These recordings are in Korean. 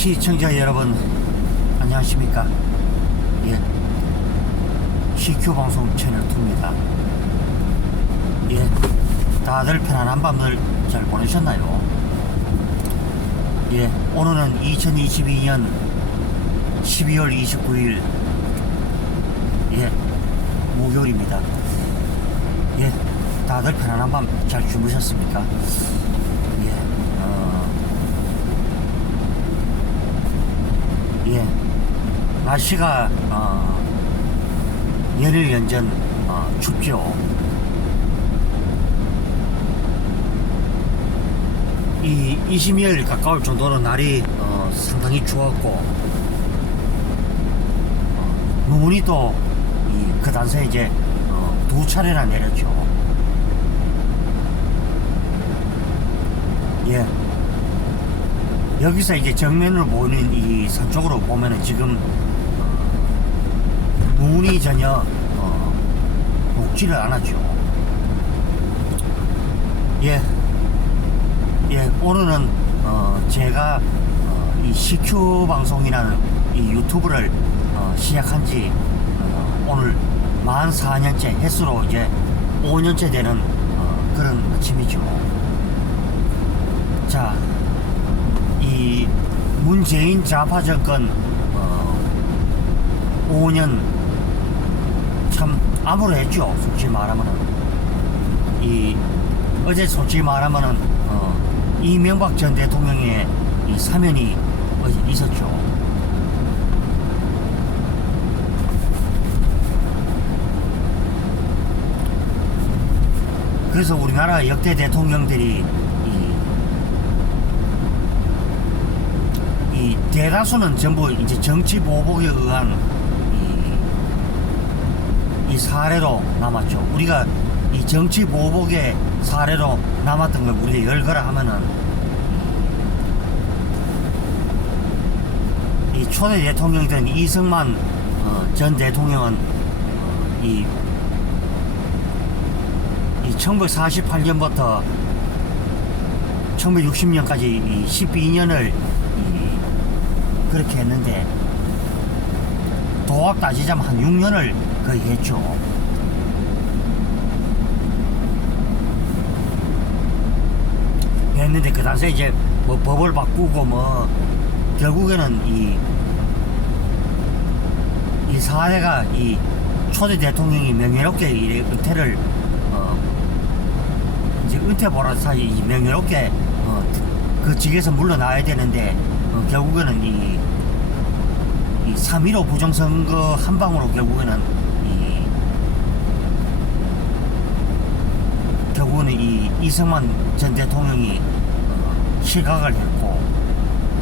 시청자 여러분 안녕하십니까. 예, CQ 방송 채널 2입니다. 예, 다들 편안한 밤을 잘 보내셨나요? 예, 오늘은 2022년 12월 29일 예, 목요일입니다. 예, 다들 편안한 밤 잘 주무셨습니까? 예, 날씨가 열흘 연전 춥죠. 이 20일 가까울 정도로 날이 상당히 추웠고 눈이 또 그 단서에 이제 두 차례나 내렸죠. 예, 여기서 이제 정면으로 보이는 이 산 쪽으로 보면은 지금 눈이 전혀 녹지를 않았죠. 예, 예, 오늘은 제가 이 CQ 방송이라는 이 유튜브를 시작한 지 오늘 만 4년째 횟수로 이제 5년째 되는 그런 아침이죠. 자, 이 문재인 좌파 정권 5년 참 암울했죠. 솔직히 말하면은 이 어제 솔직히 말하면은 이명박 전 대통령의 이 사면이 어제 있었죠. 그래서 우리나라 역대 대통령들이 이 대다수는 전부 이제 정치 보복에 의한 이 사례로 남았죠. 우리가 이 정치 보복의 사례로 남았던 걸 우리가 열거라 하면은 이 초대 대통령이 된 이승만 전 대통령은 이 1948년부터 1960년까지 이 12년을 그렇게 했는데 도합 따지자면 한 6년을 거의 했죠. 했는데 그 당시에 이제 뭐 법을 바꾸고 뭐 결국에는 이 사회가 이 초대 대통령이 명예롭게 이 은퇴를 이제 은퇴 보라 사이 명예롭게 그 직에서 물러나야 되는데 결국에는 이 3.15 부정선거 한 방으로 결국에는 결국에는 이 이승만 전 대통령이 실각을 했고,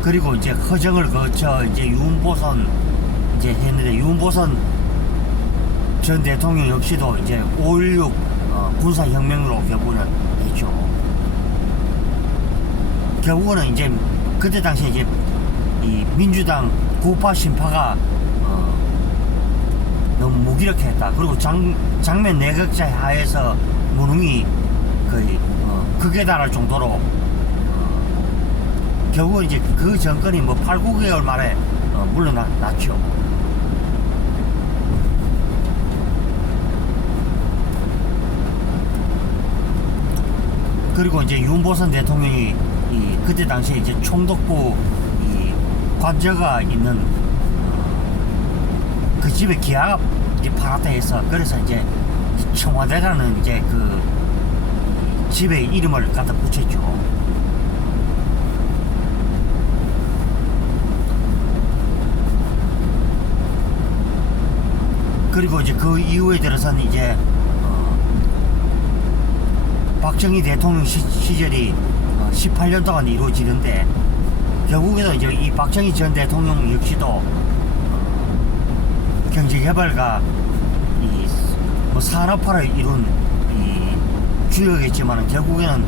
그리고 이제 허정을 거쳐 이제 윤보선 이제 했는데, 윤보선 전 대통령 역시도 이제 5.16 군사혁명으로 결국은 했죠. 결국은 이제 그때 당시에 이제 이 민주당 구파 신파가 너무 무기력했다. 그리고 장면 내각제 하에서 무능이 거의 극에 달할 정도로 결국은 이제 그 정권이 뭐 8, 9개월 만에 물러났죠. 그리고 이제 윤보선 대통령이 그때 당시에 이제 총독부 관저가 있는 그 집에 기아가 팔았다 해서, 그래서 이제 청와대라는 이제 그 집의 이름을 갖다 붙였죠. 그리고 이제 그 이후에 들어서는 이제 박정희 대통령 시절이 18년 동안 이루어지는데, 결국에도 이제 이 박정희 전 대통령 역시도 경제개발과 뭐 산업화를 이룬 주역이었지만 결국에는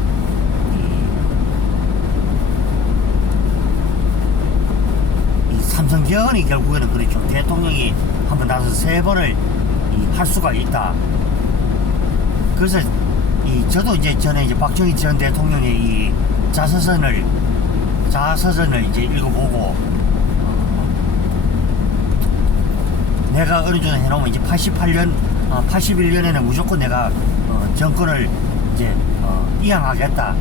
이 삼성전이 결국에는 그렇죠. 대통령이 한번 나서서 3번을 할 수가 있다. 그래서 저도 이제 전에 이제 박정희 전 대통령의 이 자서전을 이제 읽어보고 내가 어느 정도 해놓으면 이제 81년에는 무조건 내가 정권을 이제 이양하겠다.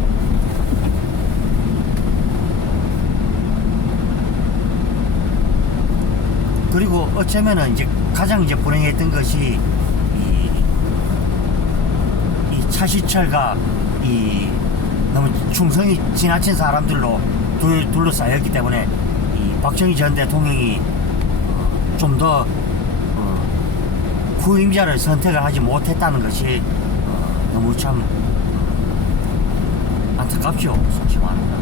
그리고 어쩌면은 이제 가장 이제 불행했던 것이 이 차시철과 이 너무 충성이 지나친 사람들로 둘러싸였기 때문에 이 박정희 전 대통령이 좀 더 후임자를 선택을 하지 못했다는 것이 너무 참 안타깝죠, 솔직히 말하면.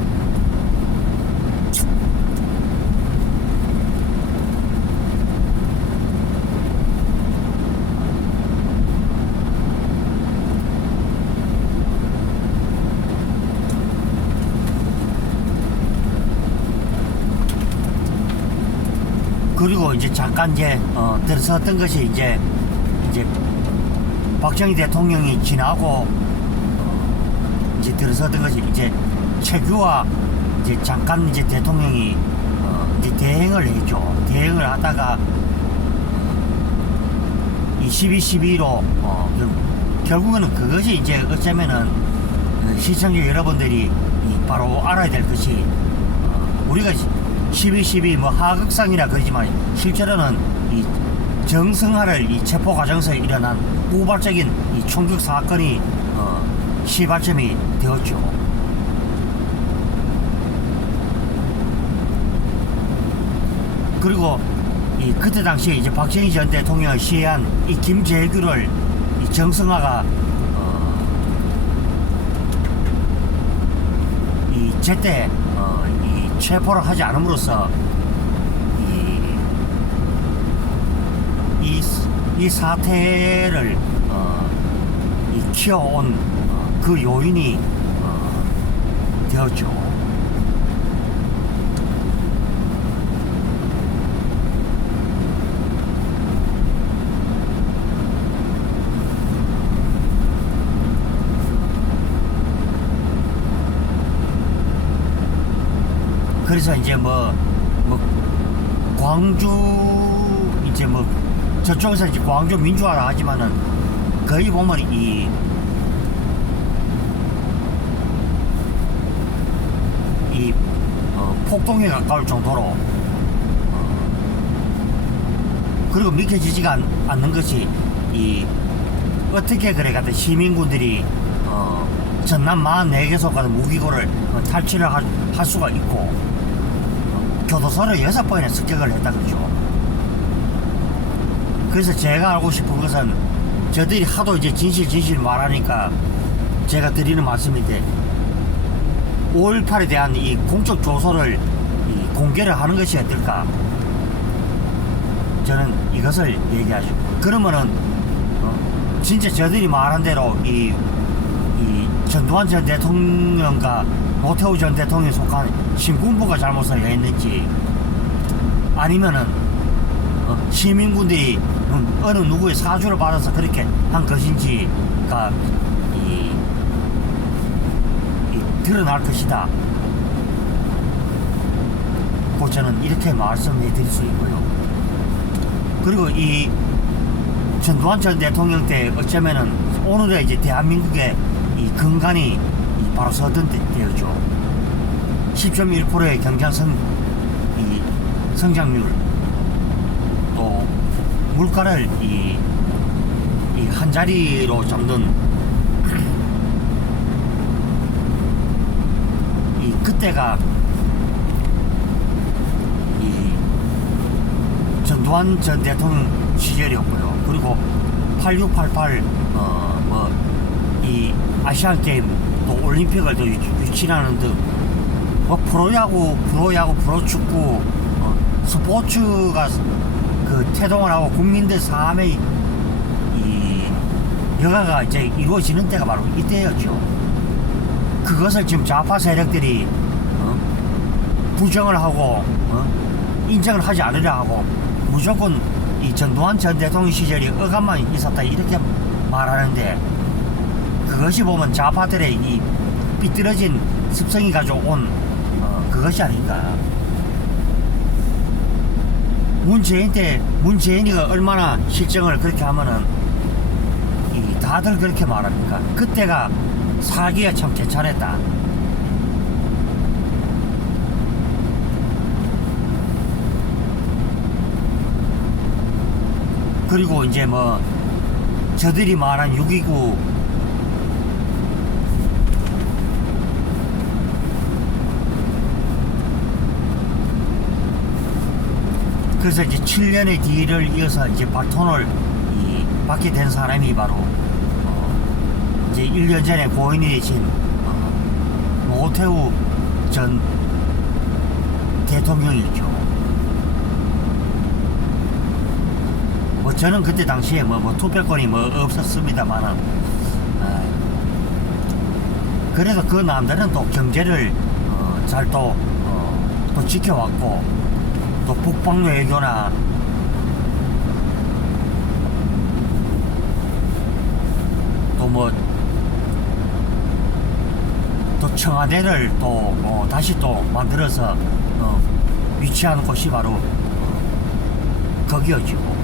그리고 이제 잠깐 이제 들었었던 것이 이제 박정희 대통령이 지나고 이제 들었었던 것이 이제 최규와 이제 잠깐 이제 대통령이 이제 대행을 했죠. 대행을 하다가 이 12.12로 결국에는 그것이 이제 어쩌면은 시청자 여러분들이 바로 알아야 될 것이 우리가 12.12 뭐 하극상이라 그러지만 실제로는 이 정승화를 이 체포 과정에서 일어난 우발적인 이 총격 사건이 시발점이 되었죠. 그리고 이 그때 당시에 이제 박정희 전 대통령을 시해한 이 김재규를 이 정승화가 이 제때 이 체포를 하지 않음으로써 이 사태를 이 키워온 그 요인이 되었죠. 그래서 이제 뭐 광주 이제 뭐 저쪽에서 이제 광주 민주화라 하지만은 거의 보면 이 폭동에 가까울 정도로 그리고 믿겨지지가 않는 것이 이 어떻게 그래 같은 시민군들이 전남 44개소 같은 무기고를 탈취를 할 수가 있고 교도소를 6번이나 습격을 했다 그러죠. 그래서 제가 알고 싶은 것은 저들이 하도 이제 진실 말하니까 제가 드리는 말씀인데 5.18에 대한 이 공적 조서를 공개를 하는 것이 어떨까? 저는 이것을 얘기하죠. 그러면은 진짜 저들이 말한 대로 이 전두환 전 대통령과 노태우 전 대통령에 속한 신군부가 잘못을 했는지 아니면은 시민군들이 어느 누구의 사주를 받아서 그렇게 한 것인지가 드러날 것이다. 고 저는 이렇게 말씀해 드릴 수 있고요. 그리고 이 전두환 전 대통령 때 어쩌면은 오늘의 이제 대한민국의 이 근간이 바로 서던 때였죠. 10.1%의 경장 성장률, 또 물가를 이 한 자리로 잡는 이 그때가 이 전두환 전 대통령 시절이었고요. 그리고 8688 이 아시안 게임 또 올림픽을 또 유치하는 등 뭐 프로야구, 프로축구 스포츠가 그 태동을 하고 국민들 삶의 이 여가가 이제 이루어지는 때가 바로 이때였죠. 그것을 지금 좌파 세력들이 부정을 하고 인정을 하지 않으려 하고 무조건 이 전두환 전 대통령 시절이 어감만 있었다 이렇게 말하는데 그것이 보면 좌파들의 이 삐뚤어진 습성이 가져온 그것이 아닌가. 문재인 때 문재인이가 얼마나 실정을 그렇게 하면은 다들 그렇게 말합니까? 그때가 사기가 참 괜찮았다. 그리고 이제 뭐 저들이 말한 6.29 그래서 이제 7년의 뒤를 이어서 이제 바톤을 받게 된 사람이 바로 이제 1년 전에 고인이 되신 노태우 전 대통령이죠. 뭐 저는 그때 당시에 뭐 투표권이 뭐 없었습니다만은 그래도 그 남들은 또 경제를 잘 또 지켜왔고 또 북방 외교나 또 뭐 또 청와대를 또 다시 또 만들어서 위치한 곳이 바로 거기였죠.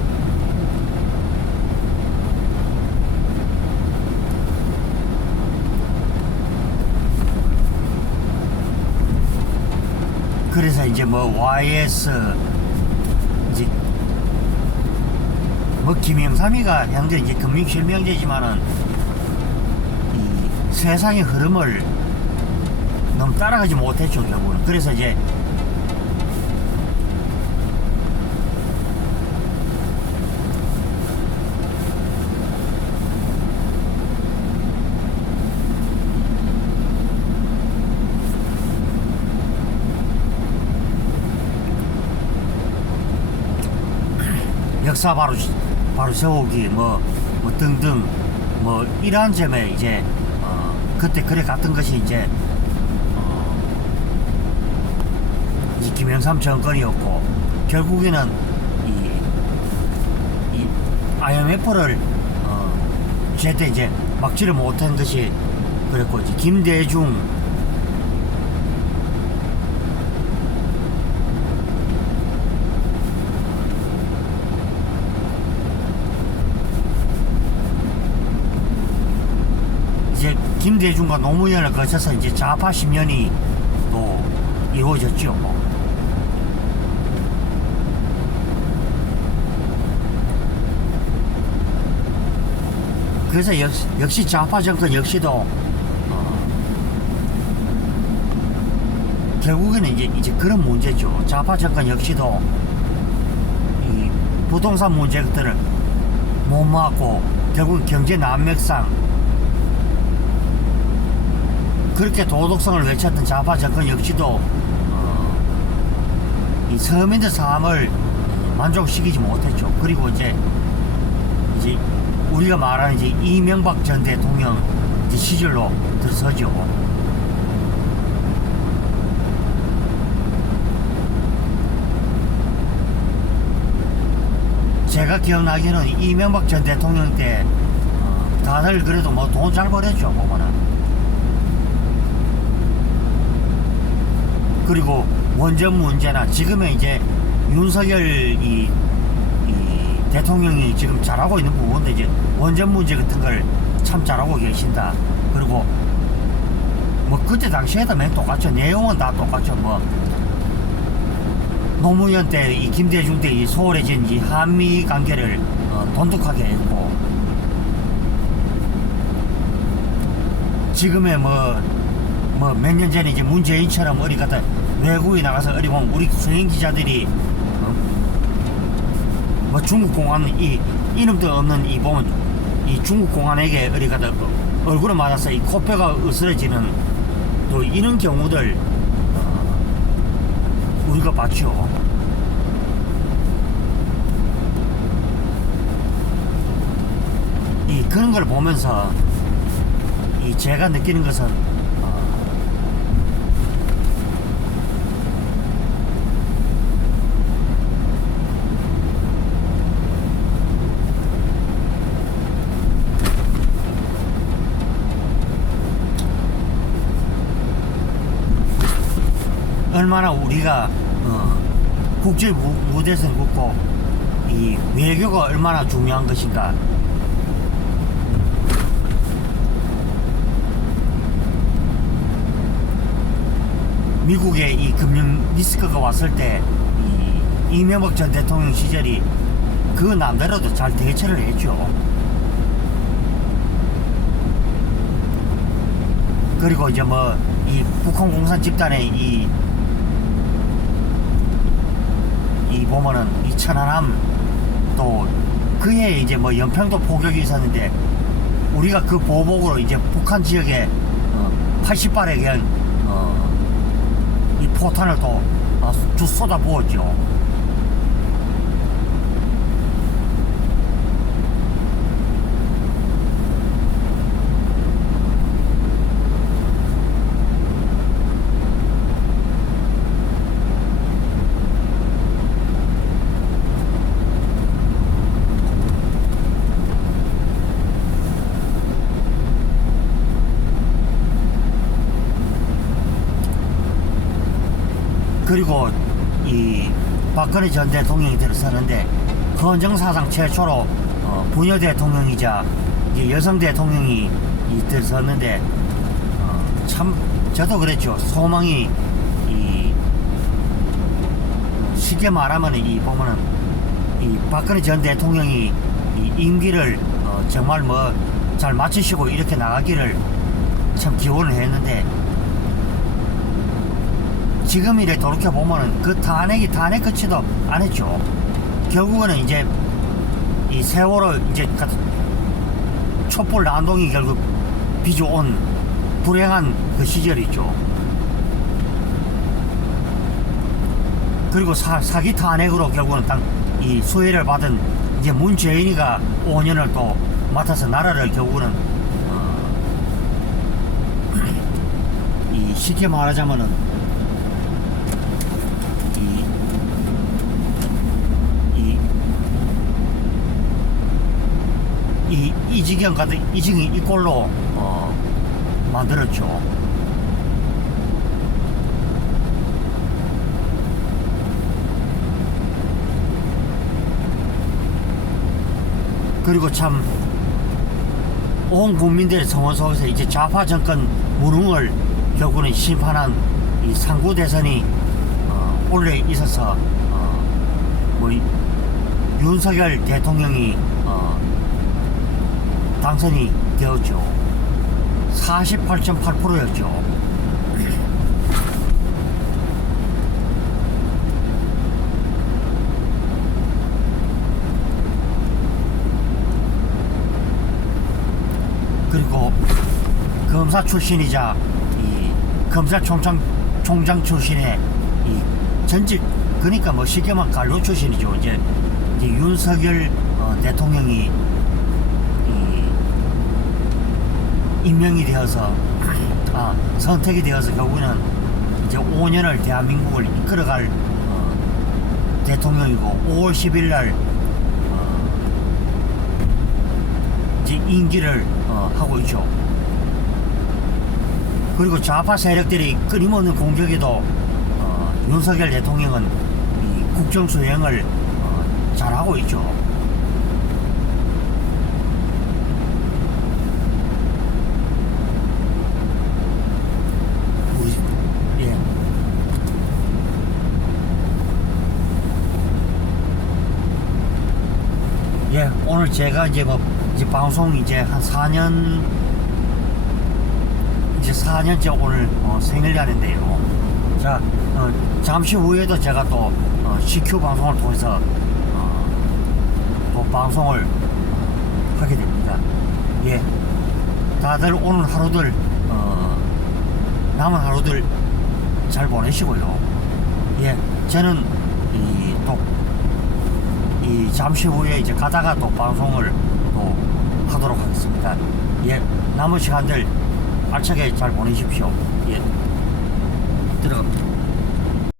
그래서 이제 뭐 YS 이제 뭐 김영삼이가 현재 이제 금융실명제지만은 이 세상의 흐름을 너무 따라가지 못했죠 결국은. 그래서 이제 역사 바로 세우기 뭐 등등 뭐 이러한 점에 이제 그때 그래 갔던 것이 이제 김영삼 정권이었고 결국에는 이 IMF를 제때 이제 막지를 못한 것이 그랬고 이제 김대중 이제 김대중과 노무현을 거쳐서 이제 좌파 10년이 또 이루어졌죠. 그래서 역시 좌파 정권 역시도 결국에는 이제 그런 문제죠. 좌파 정권 역시도 이 부동산 문제 것들을 못 막고 결국 경제 난맥상 그렇게 도덕성을 외쳤던 좌파 정권 역시도 이 서민들 삶을 만족시키지 못했죠. 그리고 이제 우리가 말하는 이제 이명박 전 대통령 이제 시절로 들어서죠. 제가 기억나기에는 이명박 전 대통령 때 다들 그래도 뭐 돈 잘 벌었죠 보면은. 그리고 원전 문제나 지금의 이제 윤석열 이 대통령이 지금 잘하고 있는 부분도 이제 원전 문제 같은 걸 참 잘하고 계신다. 그리고 뭐 그때 당시에도 맨 똑같죠. 내용은 다 똑같죠. 뭐 노무현 때 이 김대중 때 이 소홀해진 이 한미 관계를 돈독하게 했고 지금의 뭐 몇 년 전에 이제 문재인처럼 어디 갔다 외국에 나가서 어디 보면 우리 수행 기자들이 뭐 중국 공안 이 이름도 없는 이 보면 이 중국 공안에게 어디 가다 얼굴을 맞아서 이 코뼈가 으스러지는 또 이런 경우들 우리가 봤죠. 이 그런 걸 보면서 이 제가 느끼는 것은 얼마나 우리가 국제 무대에서는 그렇고 이 외교가 얼마나 중요한 것인가. 미국의 이 금융 리스크가 왔을 때 이명박 전 대통령 시절이 그 남대로도 잘 대처를 했죠. 그리고 이제 뭐 이 북한공산 집단의 이 보면은 이 천안함 또 그해 이제 뭐 연평도 포격이 있었는데 우리가 그 보복으로 이제 북한 지역에 80발에 그냥 이 포탄을 또 쏟아 부었죠. 그리고 이 박근혜 전 대통령이 들어서는데 헌정사상 최초로 부녀 대통령이자 이제 여성 대통령이 들어섰는데 참 저도 그랬죠. 소망이 쉽게 말하면 이 보면은 이 박근혜 전 대통령이 이 임기를 정말 뭐 잘 마치시고 이렇게 나가기를 참 기원을 했는데 지금 이래 돌이켜보면은 그 탄핵 끝이도 안 했죠. 결국은 이제 이 세월호 이제 촛불 난동이 결국 빚어온 불행한 그 시절이 있죠. 그리고 사기 탄핵으로 결국은 이 수혜를 받은 이제 문재인이가 5년을 또 맡아서 나라를 결국은 이 쉽게 말하자면은 이 지경 같은 이 지경 이 꼴로 만들었죠. 그리고 참 온 국민들의 성원 속에서 이제 좌파 정권 무능을 결국은 심판한 이 상구 대선이 올해 있어서 뭐 윤석열 대통령이 당선이 되었죠. 48.8%였죠. 그리고 검사 출신이자 이 검찰총장 출신의 이 전직 그러니까 뭐 쉽게 말하면 관료 출신이죠. 이제 윤석열 대통령이 임명이 되어서 선택이 되어서 결국에는 이제 5년을 대한민국을 이끌어갈 대통령이고 5월 10일 날 이제 임기를 하고 있죠. 그리고 좌파 세력들이 끊임없는 공격에도 윤석열 대통령은 이 국정 수행을 잘하고 있죠. 예, 오늘 제가 이제 뭐 이제 방송 이제 한 4년 이제 4년째 오늘 생일날인데요. 자, 잠시 후에도 제가 또 CQ 방송을 통해서 또 방송을 하게 됩니다. 예, 다들 오늘 하루들 남은 하루들 잘 보내시고요. 예, 저는 잠시 후에 이제 가다가 또 방송을 또 하도록 하겠습니다. 예, 남은 시간들 알차게 잘 보내십시오. 예, 들어갑니다.